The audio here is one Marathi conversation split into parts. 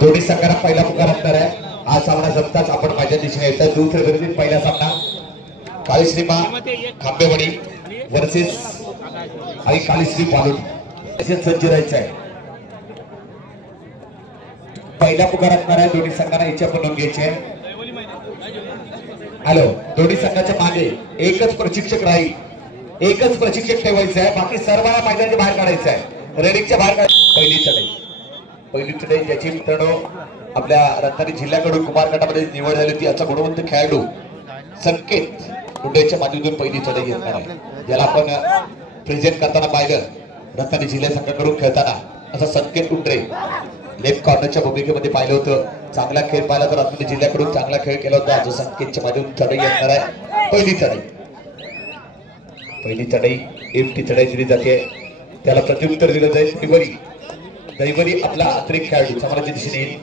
दोन्ही संघांना पहिला पुकार असणार आहे। हा सामना जमताच आपण माझ्या दिशेने येतात। दुसऱ्या गणित पहिला सामना काळीश्रीमा खांबेवाडी वर्सेस आई काळीश्री पालुट असे सज्ज राहायचे आहे। पहिला पुकार असणार आहे। दोन्ही संघांना इच्छा बनवून घ्यायची आहे। हॅलो, दोन्ही संघाच्या मागे एकच प्रशिक्षक राहील, एकच प्रशिक्षक ठेवायचं आहे, बाकी सर्वांना मैदानाच्या बाहेर काढायचं आहे। रेडिंगच्या बाहेर पहिली चढाई ज्याची मित्रांनो आपल्या रत्नागिरी जिल्ह्याकडून कुमार गटामध्ये निवड झाली होती असा गुणवंत खेळाडू संकेत कुंडेच्या माध्यमातून पहिली चढाई घेणार आहे। ज्याला आपण प्रेझेंट करताना पाहिलं रत्नागिरी जिल्हा संघाकडून खेळताना असा संकेत कुंडे लेफ्ट कॉर्नरच्या भूमिकेमध्ये पाहिलं होतं। चांगला खेळ पाहिला तर रत्नागिरी जिल्ह्याकडून चांगला खेळ केला होता। जो संकेतच्या माध्यमातून चढाई घेणार आहे। पहिली चढाई एमटी चढाई दिली जाते, त्याला प्रत्युत्तर दिलं जाईल। दैवरी आपला अतिरिक्त खेळाडू समाजाच्या दिशेने येईल।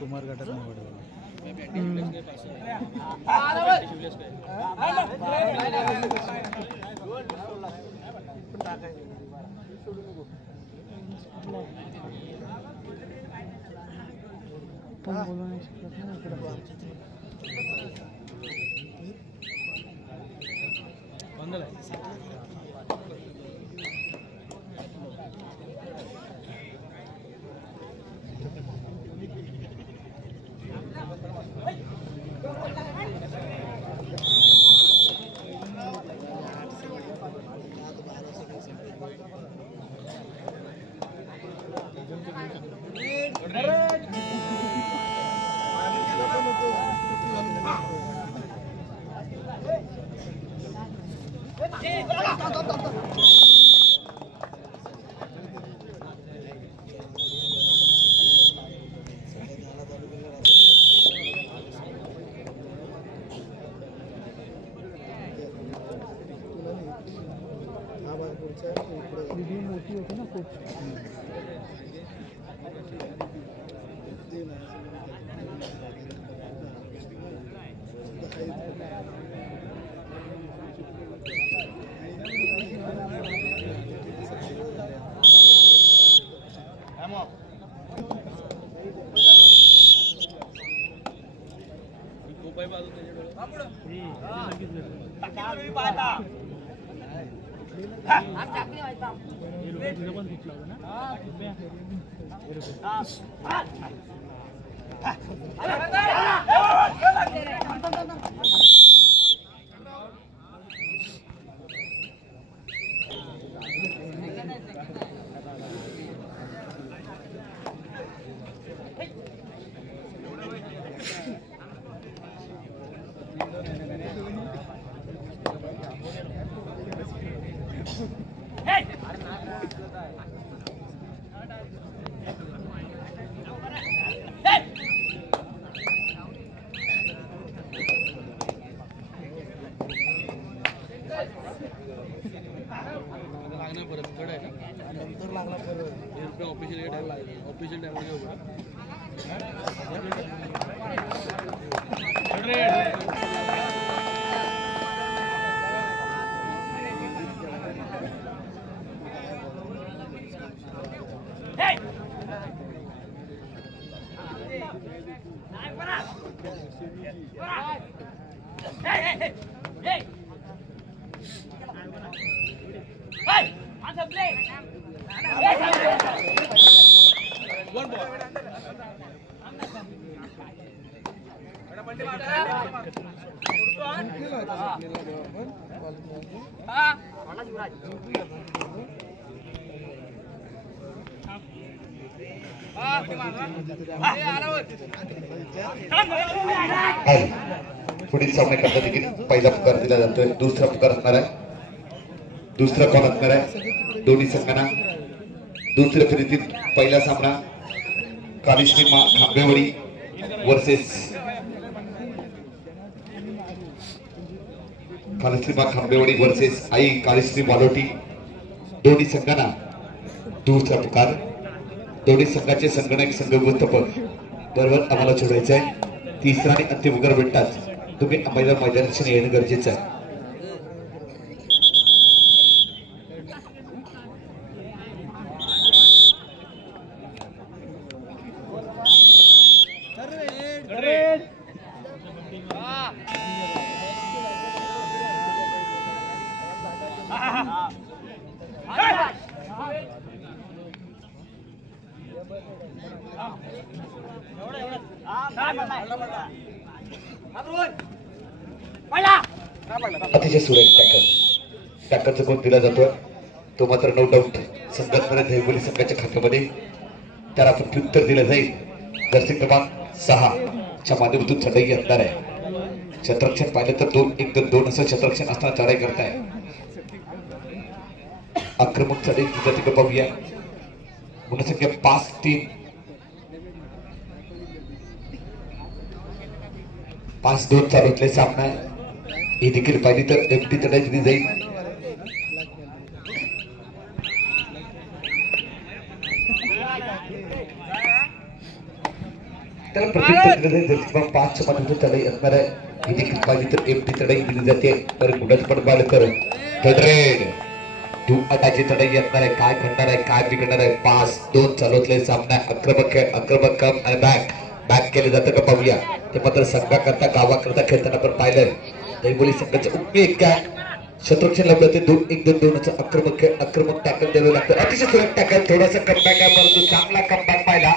कुमार गटात मोठी होती ना खूप पुढील सामने करता देखील पहिला पुकार दिला जातोय, दुसरा पुकार असणार आहे, दुसरा कोण असणार आहे दोन्ही संघांना. दुसऱ्या फेरीतील पहिला सामना कालिश्री खांबेवाडी वर्सेस खांबेवाडी वर्सेस आई कालिश्री बालोटी. दोन्ही संघांना दुसरा पुकार. दोन्ही संघाचे संगणक संघ व्यवस्थापक बरोबर आम्हाला जोडायचं आहे. तिसरा आणि अंतिम पुकार भेटताच तुम्ही मैदानाशी येणं गरजेचं आहे. अतिशय सुरेख टॅकलचा गुण दिला जातोय, तो मात्र नो डाऊट संघात दहिवली संघाच्या खात्यामध्ये त्याला प्रत्युत्तर दिलं जाईल. जर्सी क्रमांक 6 च्या माध्यमातून चढाई असणार आहे. क्षेत्ररक्षण पाहिलं तर 2-1-2 असं क्षेत्ररक्षण असताना चढाई करताय. आक्रमक चढाई तिथे पाहूया. गुणसंख्या 5-3 5-2 चालवतले सामना आहे. ही देखील पाहिली तर एकटी चढाई दिली जाईल. तर प्रत्येक 5 च्या मधून चढाई असणार आहे. ही देखील पाहिली तर एकटी चढाई दिली जाते. तर गुणाच पण बालकर तू अटाची चढाई असणार आहे. काय घडणार आहे, काय बिघडणार आहे. 5-2 चालवतले सामना. आक्रमक कम आणि बॅक केले जातं का पाहूया. ते मात्र संघाकरता गावाकरता खेळताना पण पाहिलं. दहिवली संघाचं उमेद काय क्षेत्ररक्षण लावलं ते 2-1-2 आक्रमक टॅकल द्यावं लागतं. अतिशय सुरेख टॅकल. थोडासा कमबॅक आहे परंतु चांगला कमबॅक पाहिला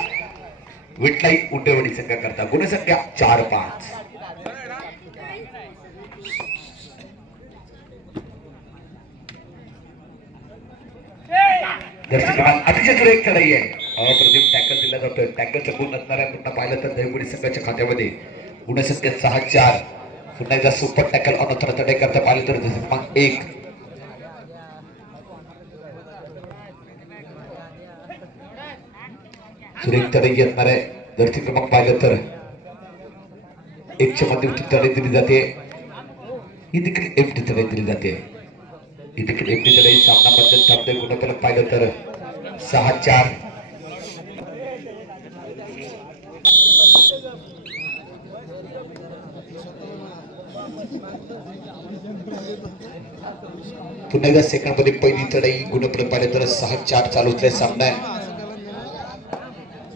विठलाई उंडेवाडी संघाकरता. गुणसंख्या 4-5. अतिशय सुरेख चढाई आहे. अप्रतिम टॅकल दिला जातोय. टॅकलचा गुण असणार आहे. पुन्हा पाहिलं तर दहिवडी संघाच्या खात्यामध्ये गुणसंख्या 6-4. पुन्हा एकदा सुपर टॅकल अनोतर चढाई करता पाहिलं तर 1 सुरेख तडे येणार आहे. जर क्रमांक पाहिलं तर 1च्या मध्यवर्ती तडे दिली जाते. ही देखील एफडी तडे दिली जाते. ही देखील एफडी तडे सामना बदल थांबते. गुणफलक पाहिलं तर 6-4. पुन्हा एकदा सेकंड मध्ये पहिली तडई गुणफलक पाहिलं तर 6-4 चालू असलेला सामना आहे.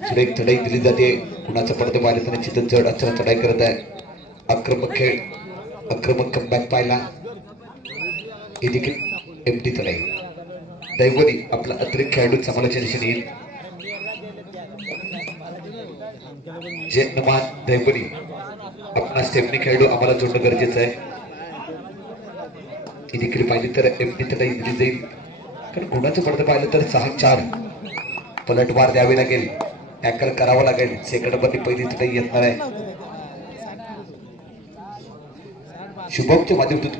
सुरेख तडई दिली जाते. कुणाचं पडतं पाहिलं तर निश्चितच जड अचानक तडाई करत आहे. आक्रमक खेळ, आक्रमक कमबॅक पाहिला. हे देखील एमटी तडाई. दैवनी आपला अतिरिक्त खेळाडू समालोचना दिशेने येईल. जयमान दैवनी आपला स्टेपनी खेळाडू आम्हाला जोडणं गरजेचं आहे. ही देखील पाहिली तर एमटी तडाई दिली जाईल. कारण गुणाचं पडतं पाहिलं तर 6-4 पलटवार द्यावे लागेल. टॅकल करावं लागेल. सेकंड मध्ये पहिली तडई येणार आहे. शुभमच्या माध्यमातून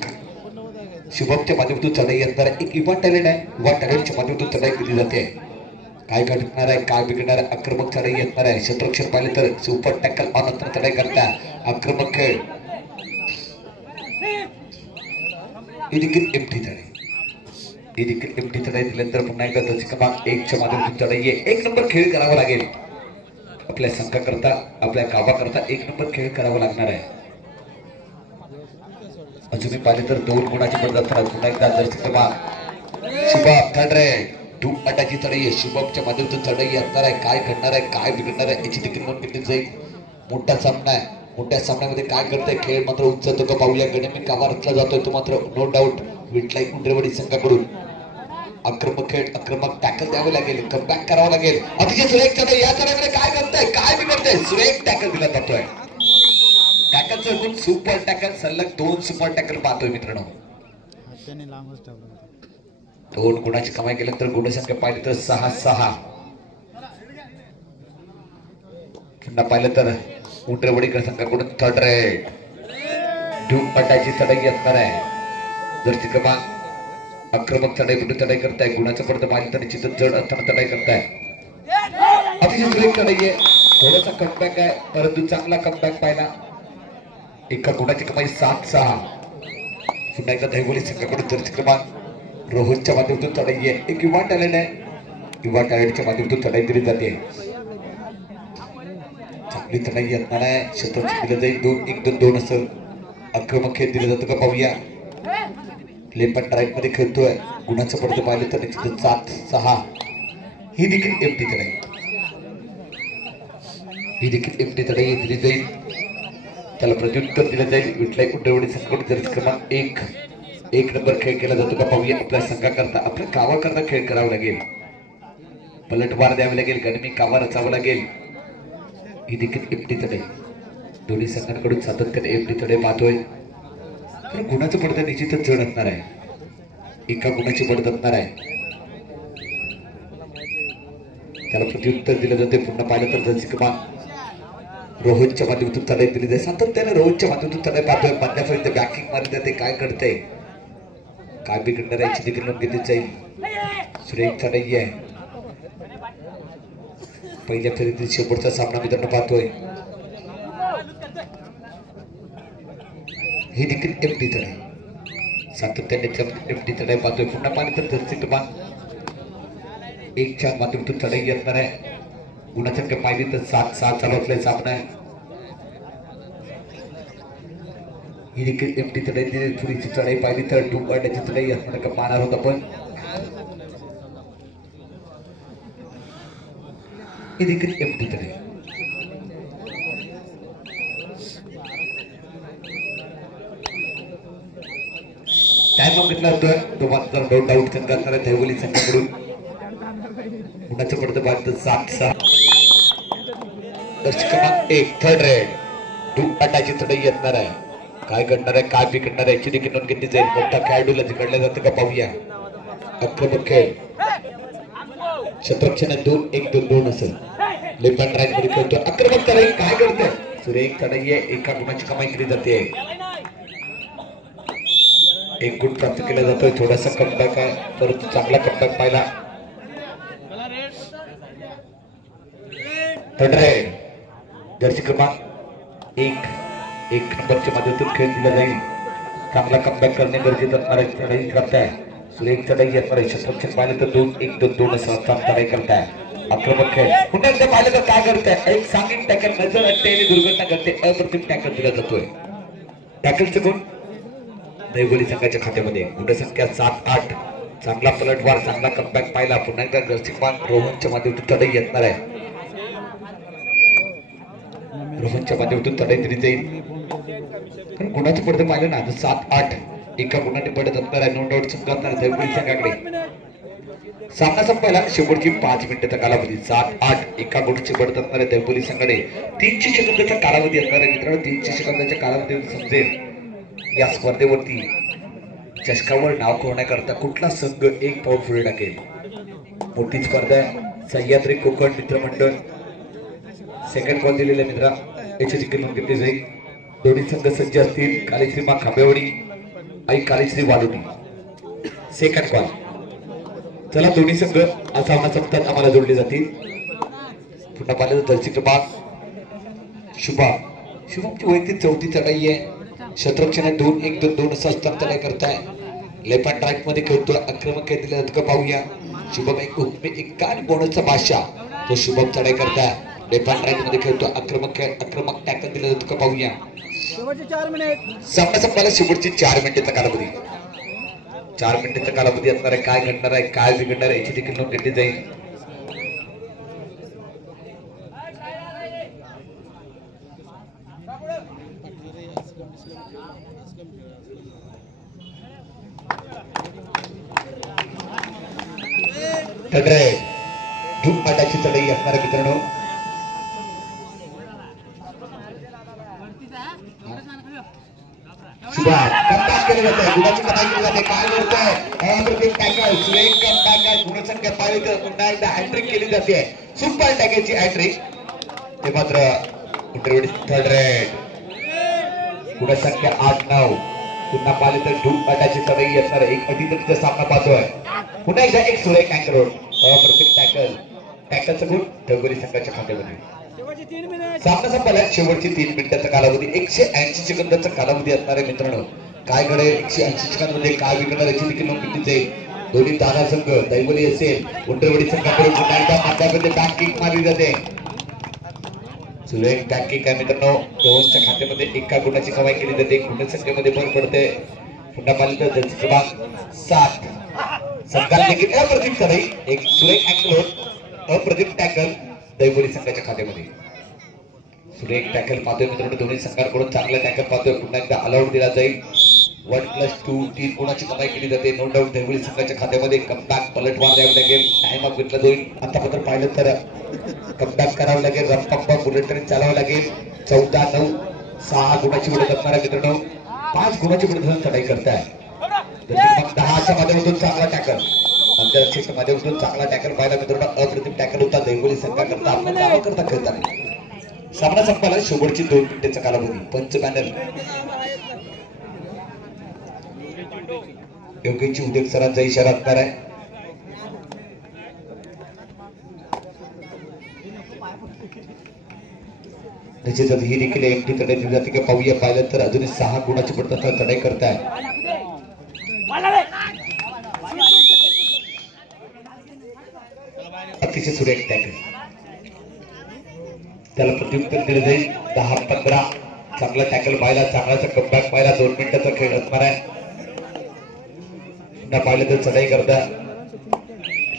चढाई येणार आहे. एक युवा टॅलेंट आहे. युवा टॅलेंटच्या माध्यमातून चढाई केली जाते. काय घडणार आहे, काय बिघडणार आहे. आक्रमक चढाई येणार आहे. क्षेत्ररक्षण पाहिले तर सुपर टॅकल अनंतर चढाई करता. आक्रमक खेळ. ही देखील एमटी तडे. ही देखील एमटी तडे दिल्यानंतर पुन्हा एकदा क्रमांक 1च्या माध्यमातून चढाई. 1 नंबर खेळ करावा लागेल. आपल्या संघाकरता, आपल्या गावाकरता 1 नंबर खेळ करावा लागणार आहे. अजूनही पाहिले तर 2 गुणाची पडत असताना पुन्हा एकदा क्रमांक शुभम थर्ड रेड 2 अटाची चढाई आहे. शुभमच्या माध्यमातून चढाई येणार आहे. काय घडणार आहे, काय बिघडणार आहे याची देखील नोंद घेतली जाईल. मोठा सामना आहे. मोठ्या सामन्यामध्ये काय करतंय, खेळ मात्र उंचतो का पाहूया. गणेमी कावा रचला जातोय तो मात्र नो डाऊट विठलाई कुंड्रेवाडी संघाकडून. आक्रमक खेळ, आक्रमक टॅकल द्यावे लागेल. कमबॅक करावं लागेल. अतिशय सुरेख चढाई. या चढाईमध्ये काय करतंय, काय बिघडतंय. सुरेख टॅकल दिला जातोय. टॅकलचं गुण सुपर टॅकल. सलग 2 सुपर टॅकल पाहतोय मित्रांनो. 2 गुणाची कमाई केल्यानंतर गुणसंख्या पाहिली तर 6-6. पुन्हा पाहिलं तर कुंड्रेवाडीकर संघाकडून थर्ड रेड 2 अटाची चढाई येणार आहे. जर क्रमांक आक्रमक चढाई कुठे चढाई करताय. गुणाचं पडतं पाहिलं तर निश्चितच जड असताना चढाई करताय. अतिशय सुरेख चढाई आहे. थोडासा कमबॅक आहे परंतु चांगला कमबॅक पाहिला. एका गुणाची कमाई 7-6. पुन्हा एकदा दैवली संघाकडून जर क्रमांक रोहनच्या माध्यमातून चढाई आहे. एक युवा टॅलेंट आहे. युवा टॅलेंटच्या माध्यमातून चढाई दिली जाते. चांगली चढाई येणार आहे. क्षेत्ररक्षण दिलं जाईल. 2-1-2-2 असं आक्रमक खेळ दिलं जातं का पाहूया. लेफ्ट अँड राईट मध्ये खेळतोय. गुणाचं पडतं पाहिलं तर निश्चित 7-6. ही देखील एमटी चढाई. ही देखील एमटी चढाई दिली जाईल. त्याला प्रत्युत्तर दिलं जाईल. विठलाई कुंड्रेवाडी संघाकडून जर क्रमांक 1 नंबर खेळ केला जातो का पाहूया. आपल्या संघाकरता, आपल्या गावाकरता खेळ करावा लागेल. पलटवार द्यावे लागेल. गणमी कावा रचावं लागेल. ही देखील एमटी तडे. दोन्ही संघांकडून सातत्याने एमटी तडे पाहतोय. तर गुणाचं पडतं निश्चितच जड असणार आहे. एका गुणाची पडत असणार आहे. त्याला प्रत्युत्तर दिलं जाते. पुन्हा पाहिलं तर जर क्रमांक रोहनच्या माध्यमातून चढाई दिली जाते. सातत्याने रोहनच्या माध्यमातून चढाई पाहतोय. मध्यापर्यंत बॅकिंग मारत ते काय घडतंय, काय बिघडणार याची देखील नोंद घेतली जाईल. सुरेख चढाई आहे. पहिल्या फेरीतील शेवटचा सामना मित्रांनो पाहतोय. ही देखील एमटी चढाई. सातत्याने एमटी चढाई पाहतोय. पुन्हा पाहिलं तर जर्सी क्रमांक 1च्या माध्यमातून चढाई येणार आहे. गुणासंख्या पाहिली तर 7-6 चालू असलेला सामना आहे. ही देखील एमटी चढाई दिली. थोडीशी चढाई पाहिली तर 2 अड्याची चढाई असणार का पाहणार होत आपण. ही देखील एमटी चढाई. टाइम घेतला होता तो मात्र नो डाऊट संघ असणाऱ्या दैवली संघाकडून. गुणाचं पडतं पाहिलं 7-6. क्रमांक 1 थर्ड रेड 2 अटाची चढाई येणार आहे. काय घडणार आहे, काय बिघडणार आहे याची देखील नोंद घेतली जाईल. मोठा खेळाडूला जिंकलं जातं का पाहूया. आक्रमक खेळ. क्षेत्ररक्षण 2-1-2-2 असेल. लेफ्ट हँड राईट मध्ये खेळतो. आक्रमक चढाई काय करतोय. सुरेख चढाई आहे. एका गुणाची कमाई केली जाते. 1 गुण प्राप्त केला जातोय. थोडासा कमबॅक आहे परंतु चांगला कमबॅक पाहिला. थर्ड जर्सी क्रमांक 1 नंबरच्या माध्यमातून खेळ दिला जाईल. चांगला कमबॅक करणे गरजेचं असणार आहे. चढाई करताय सुरेख चढाई असणार आहे. शतरक्षक पाहिलं तर 2-1-2-2 असं चढाई करताय. आक्रमक खेळ पुन्हा एकदा पाहिलं तर काय करताय एक सांगितलं टॅकल नजर असते आणि दुर्घटना घडते. अप्रतिम टॅकल दिला जातोय. टॅकलचं गुण दैवली संघाच्या खात्यामध्ये गुणसंख्या 7-8. चांगला पलटवार चांगला कमबॅक पाहिला. पुन्हा एकदा जर्सी क्रमांक रोहनच्या माध्यमातून चढाई येणार आहे. रोहनच्या माध्यमातून चढाई दिली जाईल. कारण गुणाचं पडतं पाहिलं ना 7-8 एका गुणाने पडत असणार आहे. नो डाऊट संघात दैवली संघाकडे सामना संपायला शेवटची 5 मिनिटाचा कालावधी. 7-8 एका गुणाची पडत असणाऱ्या दैवली संघाने 300 सेकंदाचा कालावधी असणार आहे. मित्रांनो 300 सेकंदाच्या कालावधी समजेल या स्पर्धेवरती चषकावर नाव कोरण्याकरता कुठला संघ एक पाऊल पुढे टाकेल. मोठी स्पर्धा आहे. सह्याद्री कोकण मित्रमंडळ सेकंड कॉल दिलेला मित्रा याची देखील नोंद घेतली जाईल. दोन्ही संघ सज्ज असतील. कालीश्री मा खांबेवाडी आणि कालीश्री वालुटी सेकंड कॉल. चला दोन्ही संघ सामना संपतात आम्हाला जोडले जातील. पुन्हा पाहिलं तर जर्सी क्रमांक शुभमची वैयक्तिक 4थी चढाई आहे. शतरक्षण 2-1-2-2 असं असताना चढाई करताय. लेफ्ट हँड राईट मध्ये खेळतोय. आक्रमक खेळ दिला जातं का पाहूया. शुभम एक आणि बोनसचा बादशाह तो शुभम चढाई करताय. लेफ्ट हँड राईट मध्ये खेळतो. आक्रमक खेळ आक्रमक टॅकल दिला जातो का पाहूया. सामना संपायला शेवटची 4 मिनिटाचा कालावधी. 4 मिनिटाचा कालावधी असणार आहे. काय घडणार आहे काय बिघडणार आहे याची देखील नोंद घेतली जाईल. धूमपाटाची चढाई असणार आहे मित्रांनो. केले जाते गुणाची कमाई केली जाते. काय करताय अप्रतिम टॅकल सुरेख टॅकल गुणसंख्या पाहिली तर पुन्हा एकदा हॅट्रिक केली जाते. सुपर टॅकलची हॅट्रिक ते मात्र थर्ड रेड गुणसंख्या 8-9. पुन्हा पाहिले तर धूमपाटाची चढाई असणार आहे. एक अटीतटीचा सामना पाहतोय. पुन्हा एकदा एक सुरेख अँकर अप्रतिम टॅकल टॅकलचं गुण दैवली संघाच्या खात्यामध्ये. सामना संपायला शेवटची 3 मिनिटाचा कालावधी. 180 सेकंदाचा कालावधी असणार आहे मित्रांनो. काय घडेल 180 सेकंदामध्ये काय विकणार याची देखील नोंद घेतली जाईल. दोन्ही दादा संघ दैवली असेल उंटरवडी संघाकडे पुन्हा एकदा माध्यमामध्ये बॅक किक मारली जाते. सुरेख बॅक किक आहे मित्रांनो. रोहनच्या खात्यामध्ये एका गुणाची कमाई केली जाते. गुणसंख्येमध्ये भर पडते. पुन्हा पाहिलं तर जर्सी क्रमांक 7 संघात देखील अप्रतिम चढाई. एक सुरेख अँकल अप्रतिम टॅकल दैवली संघाच्या खात्यामध्ये. सुरेख टॅकल पाहतोय मित्रांनो. दोन्ही संघांकडून चांगला टॅकल पाहतोय. पुन्हा एकदा अलाउड दिला जाईल. 1+2 3 गुणाची कमाई केली जाते. नो डाऊट दैवली संघाच्या खात्यामध्ये कमबॅक पलटवार द्यावी लागेल. टाइम ऑफ घेतला जाईल. आतापर्यंत पाहिलं तर कमबॅक करावं लागेल. रफटप्पा बुलेट ट्रेन चालावं लागेल. 14-9 6 गुणाची पुढे असणार आहे मित्रांनो. 5 गुणाची पुढे चढाई करताय. 10च्या माध्यमातून चांगला टॅकल अंतरक्षेत्र माध्यमातून चांगला टॅकल पाहिला मित्रांनो. अप्रतिम टॅकल होता दैवली संघाकरता आपण गावाकरता खेळताना. सामना संपायला शेवटची 2 मिनिटाचा कालावधी. पंच पॅनल योगेशजी उद्योग सरांचा इशारा असणार आहे. निश्चितच ही देखील एकटी चढाई दिली जाते का पाहूया. पाहिलं तर अजूनही 6 गुणाची पडतात चढाई करताय. अतिशय सुरेख टॅकल त्याला प्रत्युत्तर दिलं जाईल. 10-15 चांगला टॅकल पाहिला. चांगलाचा कमबॅक पाहिला. 2 मिनिटाचा खेळ असणार आहे. पुन्हा पाहिलं तर चढाई करता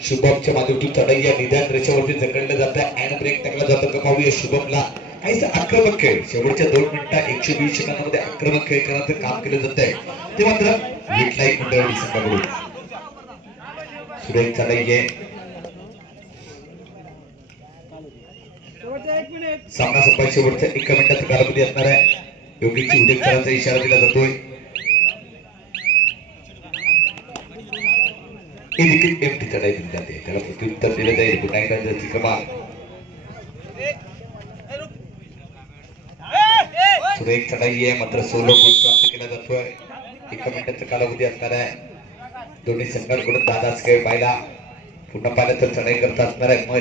शुभमच्या माध्यमातून चढाई या निदान रेषेवरती जकडलं जातं. हँड ब्रेक टाकला जातो का पाहूया. शुभमला काहीच आक्रमक खेळ शेवटच्या 2 मिनिटात 120 सेकंदामध्ये आक्रमक खेळ करण्याचं काम केलं जात आहे. ते मात्र विटलाई मंडळी संघाकडून सुरेख चढाई आहे. सामना संपायला शेवटच्या 1 मिनिटाचा कालावधी असणार आहे. योगेशजी उद्योग सरांचा इशारा दिला जातोय. हे देखील एमटी चढाई दिली जाते. त्याला प्रत्युत्तर दिलं जाईल. पुन्हा एकदा जर्सी क्रमांक सुरेख चढाई आहे मात्र सोलो गुण प्राप्त केला जातोय. 1 मिनिटाचा कालावधी असणार आहे. दोन्ही संघांकडून 10 खेळ पाहिला. पुन्हा पाहिलं तर चढाई करता असणार आहे. मग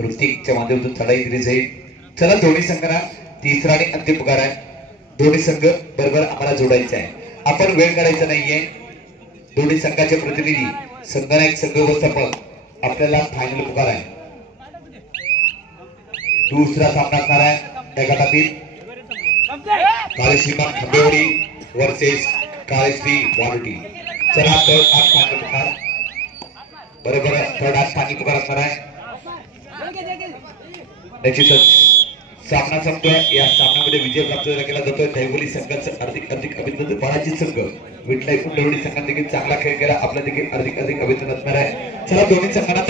ऋतिकच्या माध्यमातून चढाई दिली जाईल. चला दोन्ही संघांना तिसरा आणि अंतिम पुकार आहे. दोन्ही संघ बरोबर आम्हाला जोडायचे आहे. आपण वेळ काढायचा नाहीये. दोन्ही संघाचे प्रतिनिधी संघनायक संघ व्यवस्थापक आपल्याला फायनल पुकार आहे. दुसरा सामना असणार आहे त्या गटातील काळेश्रीमान खंबेवडी वर्सेस काळेश्री वालुटी. चला थर्ड हाफ फायनल पुकार बरोबर थर्ड हाफ फायनल पुकार असणार आहे. निश्चितच सामना संपतोय. या सामन्यामध्ये विजय प्राप्त केला जातोय दैवली संघाचं हार्दिक अभिनंदन. पराजित संघ विठलाई कुंडवडी संघाने देखील चांगला खेळ केला. आपला देखील हार्दिक अभिनंदन असणार आहे. चला दोन्ही संघांना